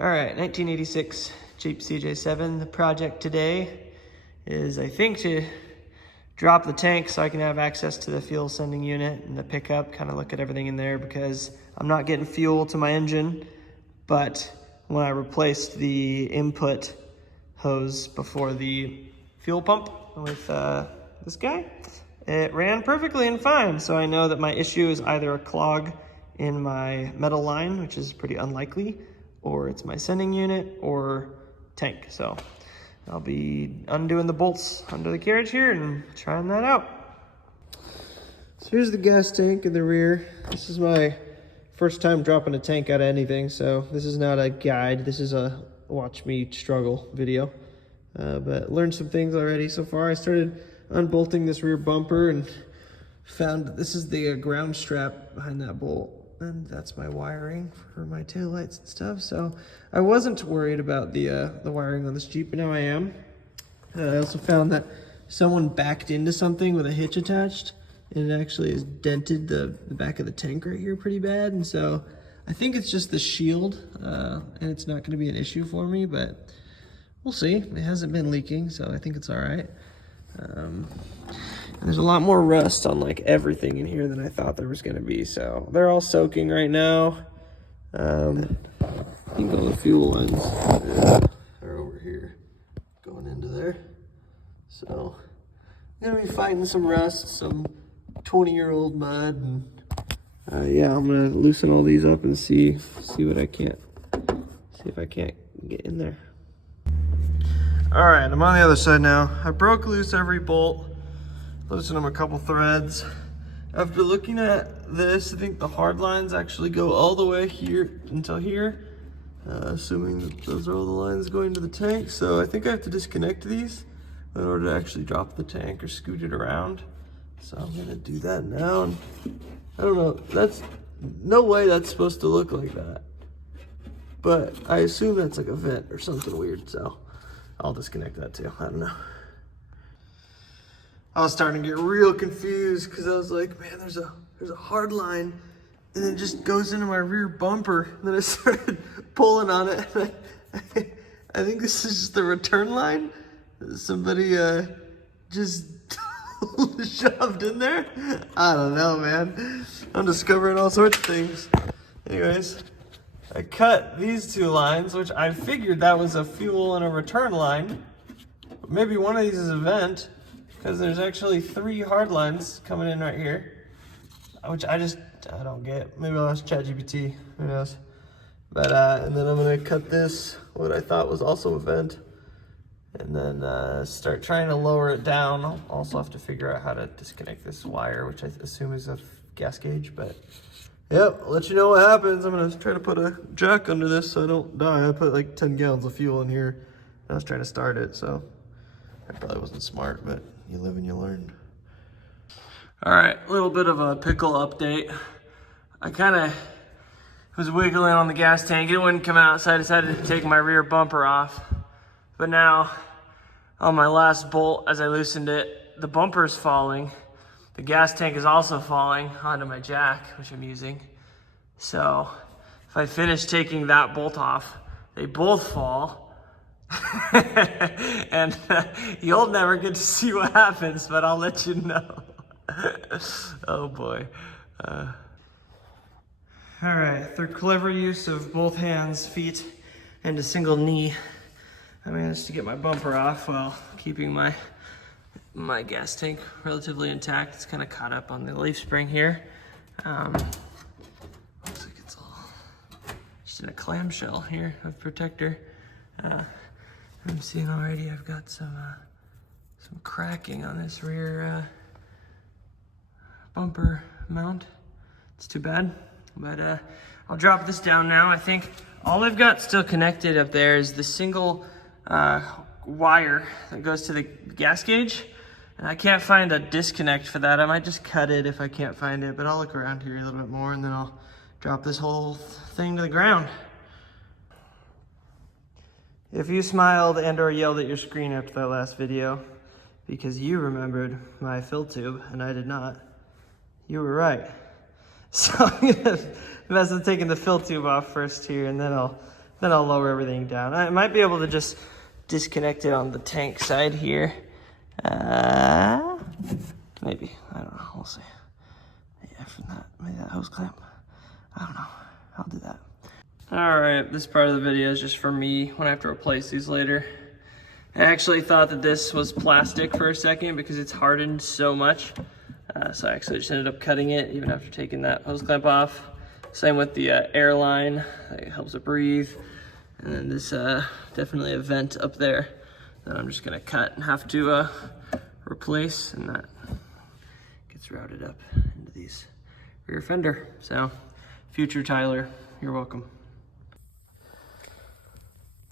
All right, 1986 Jeep CJ7. The project today is, I think, to drop the tank so I can have access to the fuel sending unit and the pickup, kind of look at everything in there because I'm not getting fuel to my engine. But when I replaced the input hose before the fuel pump with this guy, it ran perfectly and fine. So I know that my issue is either a clog in my metal line, which is pretty unlikely, or it's my sending unit or tank. So I'll be undoing the bolts under the carriage here and trying that out. So here's the gas tank in the rear. This is my first time dropping a tank out of anything, so this is not a guide. This is a watch me struggle video. But learned some things already so far. I started unbolting this rear bumper and found that this is the ground strap behind that bolt. And that's my wiring for my taillights and stuff. So I wasn't worried about the wiring on this Jeep, but now I am. I also found that someone backed into something with a hitch attached, and it actually has dented the back of the tank right here pretty bad. And so I think it's just the shield, and it's not gonna be an issue for me, but we'll see. It hasn't been leaking, so I think it's all right. And there's a lot more rust on like everything in here than I thought there was gonna be. So they're all soaking right now. I think all the fuel lines are over here going into there. So I'm gonna be fighting some rust, some 20-year-old mud, and yeah, I'm gonna loosen all these up and see what I can't, see if I can't get in there. All right, I'm on the other side now. I broke loose every bolt, loosened them a couple threads. After looking at this, I think the hard lines actually go all the way here until here, assuming that those are all the lines going to the tank. So I think I have to disconnect these in order to actually drop the tank or scoot it around. So I'm gonna do that now. And I don't know, that's no way that's supposed to look like that. But I assume that's like a vent or something weird, so I'll disconnect that too, I don't know. I was starting to get real confused because I was like, man, there's a hard line and then it just goes into my rear bumper. And then I started pulling on it. And I think this is just the return line. Somebody just shoved in there. I don't know, man. I'm discovering all sorts of things. Anyways, I cut these two lines, which I figured that was a fuel and a return line. But maybe one of these is a vent, because there's actually 3 hard lines coming in right here, which I don't get. Maybe I'll ask ChatGPT, who knows. But, and then I'm gonna cut this, what I thought was also a vent, and then start trying to lower it down. I'll also have to figure out how to disconnect this wire, which I assume is a gas gauge, but yep, I'll let you know what happens. I'm gonna try to put a jack under this so I don't die. I put like 10 gallons of fuel in here. I was trying to start it, so I probably wasn't smart, but you live and you learn. All right, a little bit of a pickle update. I kind of was wiggling on the gas tank. It wouldn't come out, so I decided to take my rear bumper off. But now, on my last bolt, as I loosened it, the bumper's falling. The gas tank is also falling onto my jack, which I'm using. So if I finish taking that bolt off, they both fall. And you'll never get to see what happens, but I'll let you know. Oh boy. All right, through clever use of both hands, feet, and a single knee, I managed to get my bumper off while keeping my gas tank relatively intact. It's kind of caught up on the leaf spring here. Looks like it's all just in a clamshell here of protector. I'm seeing already I've got some cracking on this rear bumper mount. It's too bad, but I'll drop this down now. I think all I've got still connected up there is the single wire that goes to the gas gauge, and I can't find a disconnect for that. I might just cut it if I can't find it, but I'll look around here a little bit more and then I'll drop this whole thing to the ground. If you smiled and or yelled at your screen after that last video because you remembered my fill tube and I did not, you were right. So I'm gonna mess with taking the fill tube off first here, and then I'll Then I'll lower everything down. I might be able to just disconnect it on the tank side here. Maybe, I don't know, we'll see. Yeah, from that, maybe that hose clamp. I don't know, I'll do that. All right, this part of the video is just for me when I have to replace these later. I actually thought that this was plastic for a second because it's hardened so much. So I actually just ended up cutting it even after taking that hose clamp off. Same with the air line, it helps it breathe. And then this definitely a vent up there that I'm just gonna cut and have to replace, and that gets routed up into these rear fender. So future Tyler, you're welcome.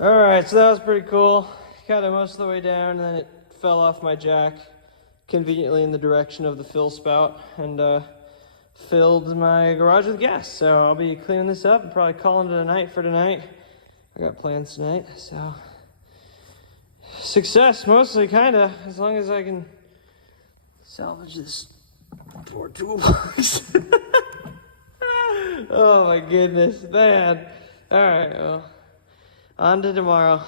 All right, so that was pretty cool. Got it most of the way down, and then it fell off my jack conveniently in the direction of the fill spout, and filled my garage with gas. So I'll be cleaning this up and probably calling it a night for tonight. I got plans tonight, so success mostly, kinda, as long as I can salvage this poor toolbox. Oh my goodness, man. All right, well, on to tomorrow.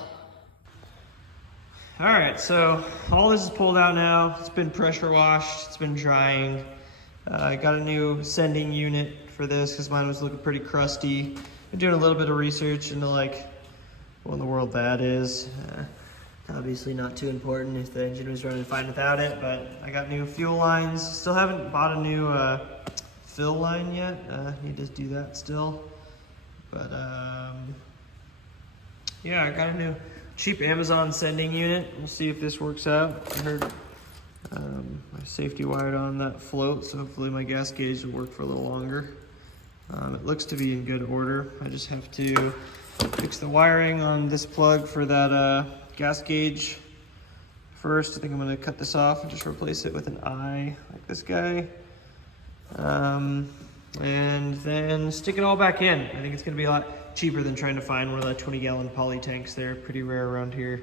All right, so all this is pulled out now. It's been pressure washed, it's been drying. I got a new sending unit for this because mine was looking pretty crusty. Been doing a little bit of research into like what in the world that is. Obviously not too important if the engine was running fine without it, but I got new fuel lines. Still haven't bought a new fill line yet. Need to do that still. But yeah, I got a new cheap Amazon sending unit. We'll see if this works out. I heard my safety wired on that float, so hopefully my gas gauge will work for a little longer. It looks to be in good order. I just have to fix the wiring on this plug for that gas gauge first. I think I'm gonna cut this off and just replace it with an eye like this guy. And then stick it all back in. I think it's gonna be a lot cheaper than trying to find one of the 20-gallon poly tanks. They're pretty rare around here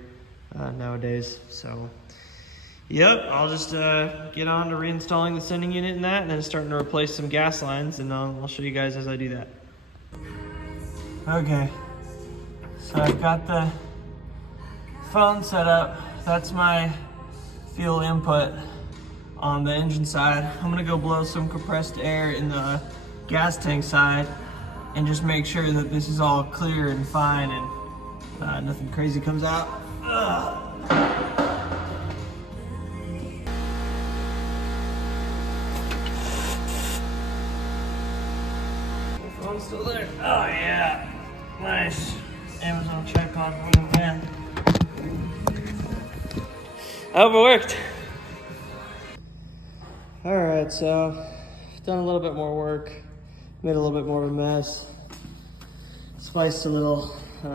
nowadays. So, yep, I'll just get on to reinstalling the sending unit and that, and then starting to replace some gas lines, and I'll show you guys as I do that. Okay, so I've got the phone set up. That's my fuel input on the engine side. I'm gonna go blow some compressed air in the gas tank side and just make sure that this is all clear and fine and nothing crazy comes out. The phone's still there. Oh yeah, nice. Amazon tripod for the man. I hope it worked. All right, so done a little bit more work. Made a little bit more of a mess. Spliced a little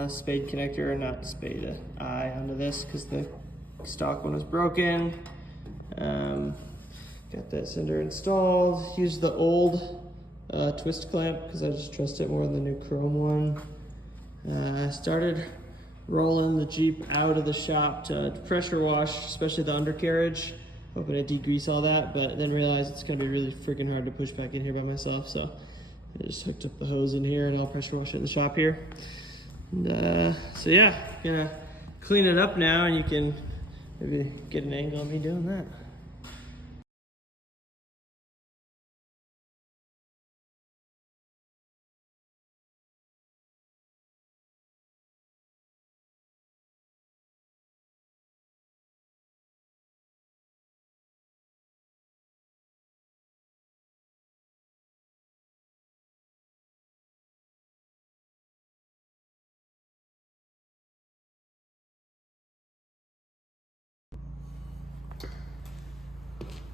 spade connector, or not spade, eye onto this because the stock one was broken. Got that sender installed. Used the old twist clamp because I just trust it more than the new chrome one. Started rolling the Jeep out of the shop to pressure wash, especially the undercarriage. Hoping to degrease all that, but then realized it's gonna be really freaking hard to push back in here by myself, so I just hooked up the hose in here and I'll pressure wash it in the shop here. And so yeah, gonna clean it up now, and you can maybe get an angle on me doing that.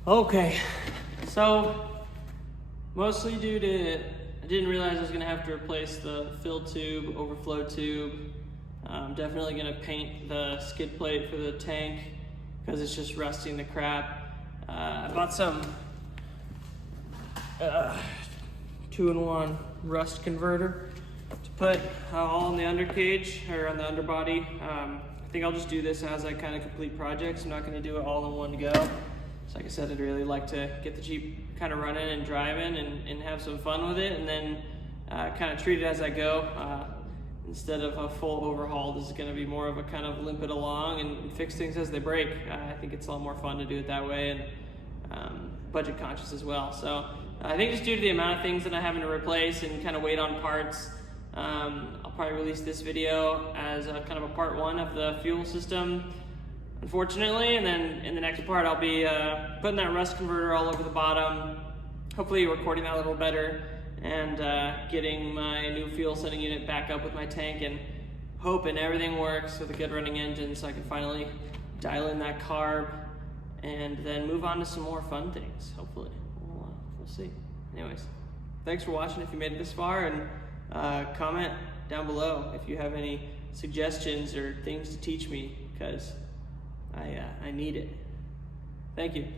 Okay, so mostly due to, I didn't realize I was gonna have to replace the fill tube, overflow tube. I'm definitely gonna paint the skid plate for the tank because it's just rusting the crap. I bought some 2-in-1 rust converter to put all on the undercage, or on the underbody. I think I'll just do this as I kind of complete projects. I'm not gonna do it all in one go. So like I said, I'd really like to get the Jeep kind of running and driving and have some fun with it, and then kind of treat it as I go. instead of a full overhaul, this is going to be more of a kind of limp it along and fix things as they break. I think it's a lot more fun to do it that way, and budget conscious as well. So I think just due to the amount of things that I'm having to replace and kind of wait on parts, I'll probably release this video as a kind of a part 1 of the fuel system, unfortunately, and then in the next part I'll be putting that rust converter all over the bottom, hopefully recording that a little better, and getting my new fuel sending unit back up with my tank, and hoping everything works with a good running engine so I can finally dial in that carb and then move on to some more fun things, hopefully. We'll see. Anyways, thanks for watching if you made it this far, and comment down below if you have any suggestions or things to teach me, because I need it. Thank you.